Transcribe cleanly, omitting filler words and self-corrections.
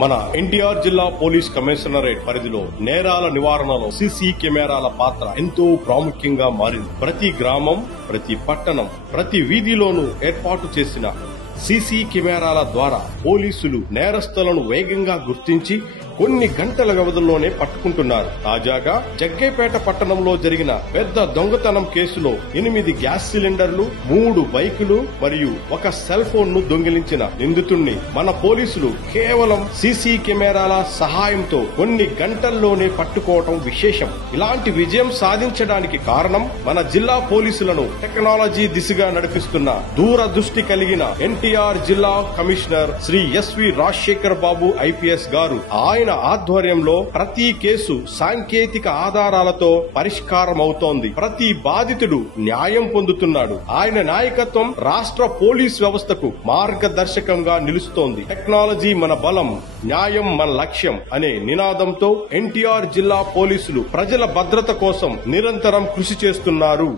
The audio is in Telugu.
మన ఎన్టీఆర్ జిల్లా పోలీస్ కమిషనరేట్ పరిధిలో నేరాల నివారణలో సీసీ కెమెరాల పాత్ర ఎంతో ప్రాముఖ్యంగా మారింది. ప్రతి గ్రామం, ప్రతి పట్టణం, ప్రతి వీధిలోనూ ఏర్పాటు చేసిన సీసీ కెమెరాల ద్వారా పోలీసులు నేరస్తులను వేగంగా గుర్తించి కొన్ని గంటల వ్యవధిలోనే పట్టుకుంటున్నారు. తాజాగా జగ్గేపేట పట్టణంలో జరిగిన పెద్ద దొంగతనం కేసులో 8 గ్యాస్ సిలిండర్లు, 3 బైకులు మరియు 1 సెల్ ఫోన్ ను దొంగిలించిన నిందితుణ్ణి మన పోలీసులు కేవలం సీసీ కెమెరాల సహాయంతో కొన్ని గంటల్లోనే పట్టుకోవటం విశేషం. ఇలాంటి విజయం సాధించడానికి కారణం మన జిల్లా పోలీసులను టెక్నాలజీ దిశగా నడిపిస్తున్న దూరదృష్టి కలిగిన ఎన్టీఆర్ జిల్లా కమిషనర్ శ్రీ ఎస్వి రాజశేఖర్ బాబు ఐపీఎస్ గారు. ఆయన ఆధ్వర్యంలో ప్రతి కేసు సాంకేతిక ఆధారాలతో పరిష్కారమవుతోంది. ప్రతి బాధితుడు న్యాయం పొందుతున్నాడు. ఆయన నాయకత్వం రాష్ట్ర పోలీస్ వ్యవస్థకు మార్గదర్శకంగా నిలుస్తోంది. టెక్నాలజీ మన బలం, న్యాయం మన లక్ష్యం అనే నినాదంతో ఎన్టీఆర్ జిల్లా పోలీసులు ప్రజల భద్రత కోసం నిరంతరం కృషి చేస్తున్నారు.